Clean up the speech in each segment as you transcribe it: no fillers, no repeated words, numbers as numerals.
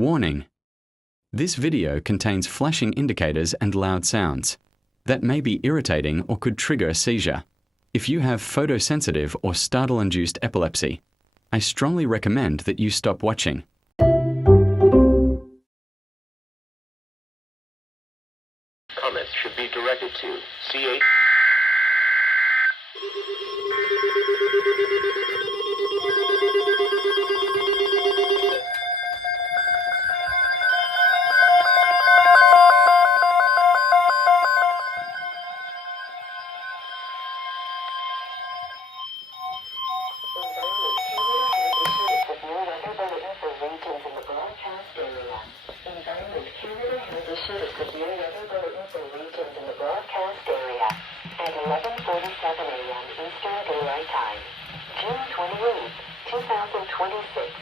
Warning: this video contains flashing indicators and loud sounds that may be irritating or could trigger a seizure. If you have photosensitive or startle-induced epilepsy, I strongly recommend that you stop watching. Comments should be directed to CA. Issued a severe weather bulletin for regions in the broadcast area at 11:47 a.m. Eastern Daylight Time, June 28, 2026.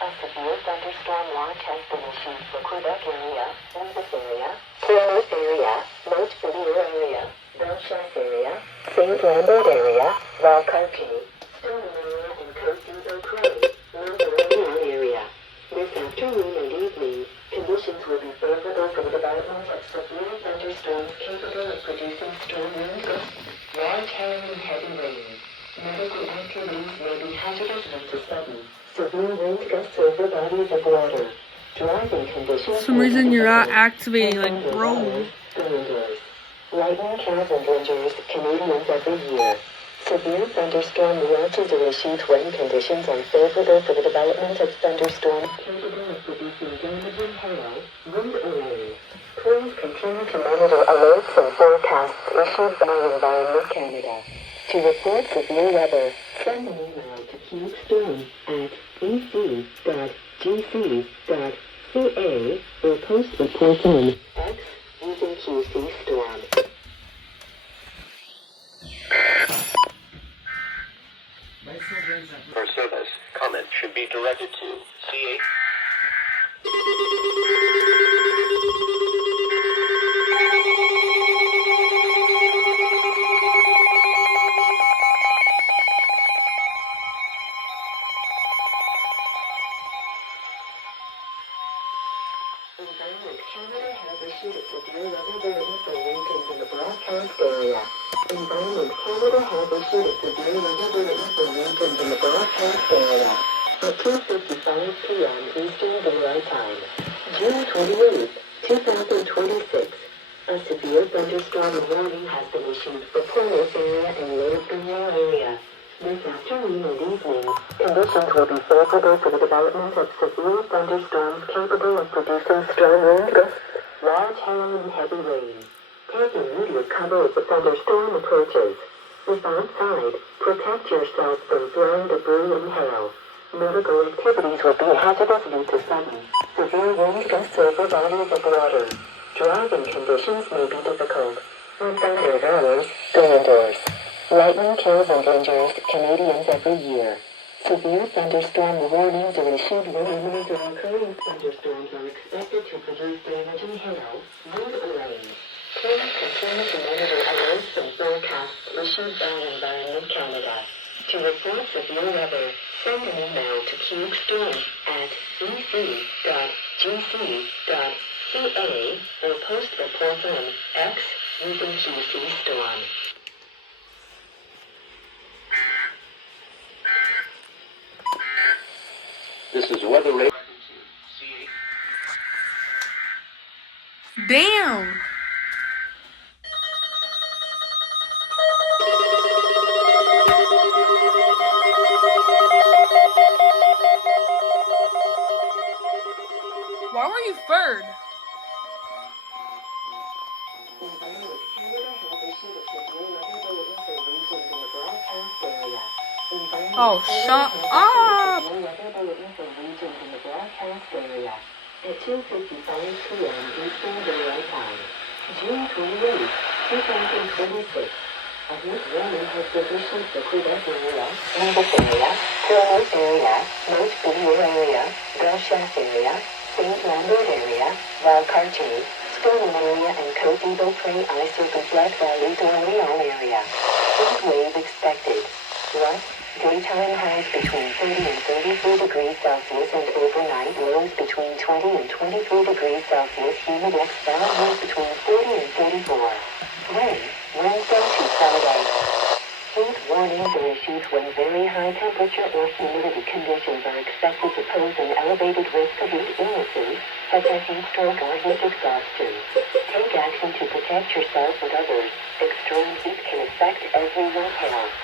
A severe thunderstorm watch has been issued for Quebec area, Memphis area, Plymouth area, Montpelier area, Belfast area, St. Lambert area, Valcartier, Stoneham area, and Côte-d'Ivoire, Montpelier area. This afternoon and evening, conditions will be favorable for the development of severe thunderstorms capable of producing storm wind gusts, large hail and heavy rain. Medical activities may be hazardous due to sudden, severe wind gusts over bodies of water. Driving conditions. For some reason you're not activating, like, bro. Lightning kills and injures Canadians every year. Severe thunderstorm watches are issued when conditions are favorable for the development of thunderstorms capable of producing damaging hail, wind or rain. Please continue to monitor alerts and forecasts issued by Environment Canada. To report severe weather, send an email to qstorm at ec.gc.ca or post reports on X using QC Storm. For service, comment should be directed to CA. Environment Canada has issued a severe weather bulletin for regions in the broadcast area. Environment Canada has issued a severe weather bulletin for regions in the broadcast area at 2:55 p.m. Eastern Daylight Time, June 28, 2026. A severe thunderstorm warning has been issued for Plymouth area and Montpelier area. This afternoon and evening, conditions will be favorable for the development of severe thunderstorms capable of producing strong wind gusts, large hail and heavy rain. Take immediate cover as the thunderstorm approaches. If outside, protect yourself from flying debris and hail. Medical activities will be hazardous due to sudden, severe wind gusts over bodies of water. Driving conditions may be difficult. On thundered hours, go indoors. Lightning kills and injures Canadians every year. Severe thunderstorm warnings are issued when imminent or occurring thunderstorms are expected to produce damaging hail, wind or rain. Please continue to monitor alerts and forecasts issued by Environment Canada. To report severe weather, send an email to qstorm at ec.gc.ca or post reports on X using QC Storm. This is weather radar. Damn! Why were you third? Oh, shut up! At 2:55 p.m. Eastern Daylight Time, June 28, 2026. A heat warning has been issued for Quebec area, Memphis area, Plymouth area, Montpelier area, Belfast area, St. Lambert area, Valcartier, Stoneham area, and Côte-d'Ivoire Ice-Open Flat Valley Dorléans area. Heat wave expected. What? Day Daytime highs between 30 and 33 degrees Celsius and overnight lows between 20 and 23 degrees Celsius. Humid XL lows between 40 and 44. Rain, Wednesday to Saturday. Heat warnings are issued when very high temperature or humidity conditions are expected to pose an elevated risk of heat illnesses, such as heat stroke or heat exhaustion. Take action to protect yourself and others. Extreme heat can affect everyone's health.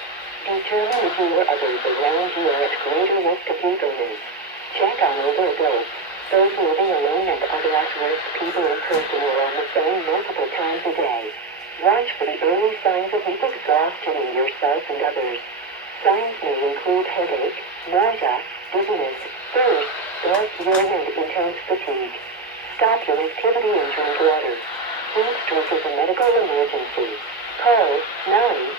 Determine if you or others around you are at greater risk of heat illness. Check on older adults, those living alone and other at-risk people in person or on the phone multiple times a day. Watch for the early signs of heat exhaustion in yourself and others. Signs may include headache, nausea, dizziness, thirst, blood urine, and intense fatigue. Stop your activity and drink water. Heat stroke is a medical emergency. Call 911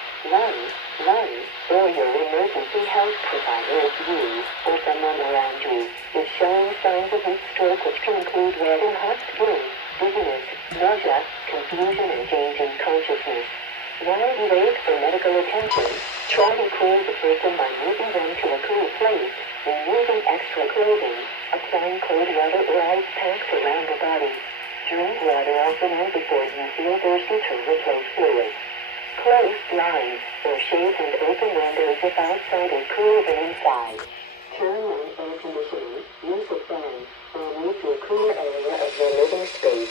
or your emergency health provider if you or someone around you is showing signs of heat stroke, which can include red and hot skin, dizziness, nausea, confusion, and change in consciousness. While you wait for medical attention, try to cool the person by moving them to a cool place, removing extra clothing, applying cold water or ice packs around the body. Drink water often and before you feel thirsty to replace fluids. Close blinds or shade and open windows if outside is cooler than inside. Turn on air conditioning, use a fan, or move to a cooler area of your living space.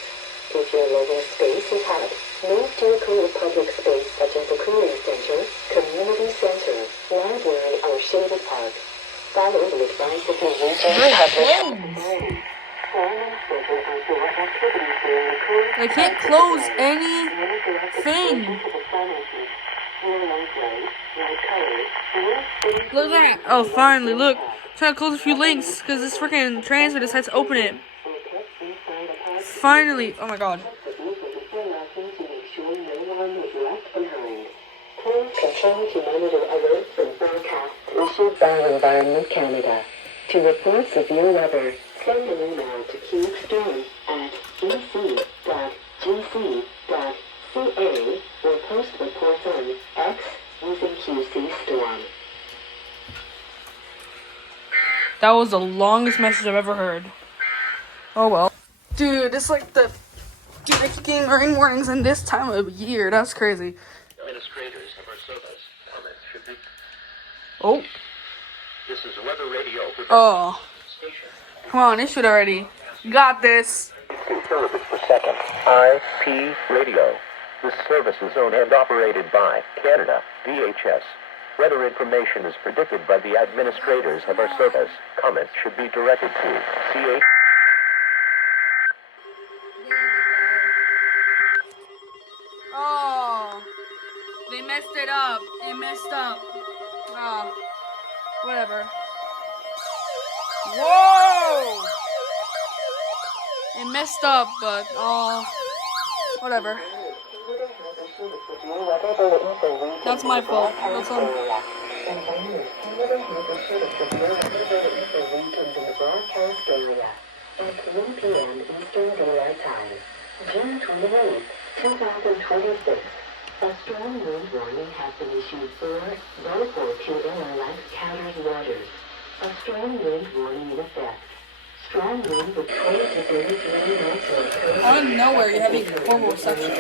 If your living space is hot, move to a cooler public space such as a cooling center, community center, library, or shaded park. Follow the advice of your regional public health authority. Plan and schedule outdoor activities during the cool. They can't close anything. Look at that. Oh, finally, look. Try to close a few links because this freaking transfer decides to open it. Finally. Oh my god. Please continue to monitor alerts and forecasts issued by Environment Canada. To report severe weather, send an email to qstorm@gc.gc.ca or post reports on X using QC Storm. That was the longest message I've ever heard. Oh well. Dude, it's like the... Dude, I keep getting rain warnings in this time of year. That's crazy. Administrators of our service comments should be. Oh. This is Weather Radio. Oh. Station. Come on, issue it already. You got this. 2 kilobits per second. IP Radio. This service is owned and operated by Canada, DHS. Weather information is predicted by the administrators of our service. Comments should be directed to CH. Oh. They messed it up. It messed up. Oh. Whatever. Whoa! It messed up, but whatever. That's my fault. That's on. June 28, 2026. A strong wind warning has been issued for both or to inland Counters waters. A strong wind warning in effect. Strong wind with 20 to 33 knots will Out of nowhere, you're having horrible reception.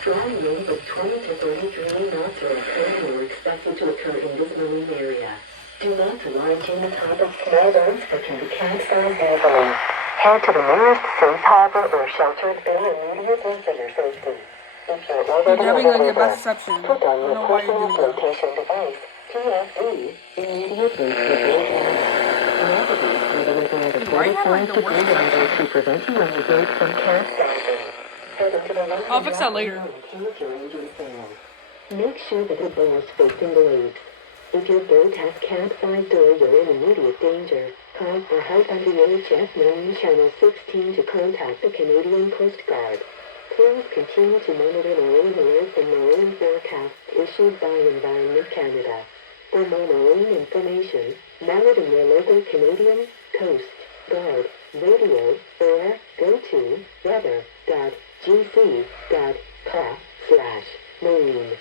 Strong wind with 20 to 33 knots are occurring or expected to occur in this marine area. Do not lie to the top of small boats that can be capsized easily. Head to the nearest safe harbor or sheltered bay immediately for your safety. If you're already You're having like the available, best reception. put on I your don't know why you're personal doing that. flotation device, TFD, immediately to your cabin. Why you have like the worst reception? To prevent you when you break from capsizing. I'll fix that later. Make sure that the bow is facing the waves. If your boat has capsized or you're in immediate danger, call for help on the EAS Marine Channel 16 to contact the Canadian Coast Guard. Please continue to monitor marine alerts and marine forecasts issued by Environment Canada. For more marine information, monitor your local Canadian Coast Guard radio or go to weather.gc.ca/marine.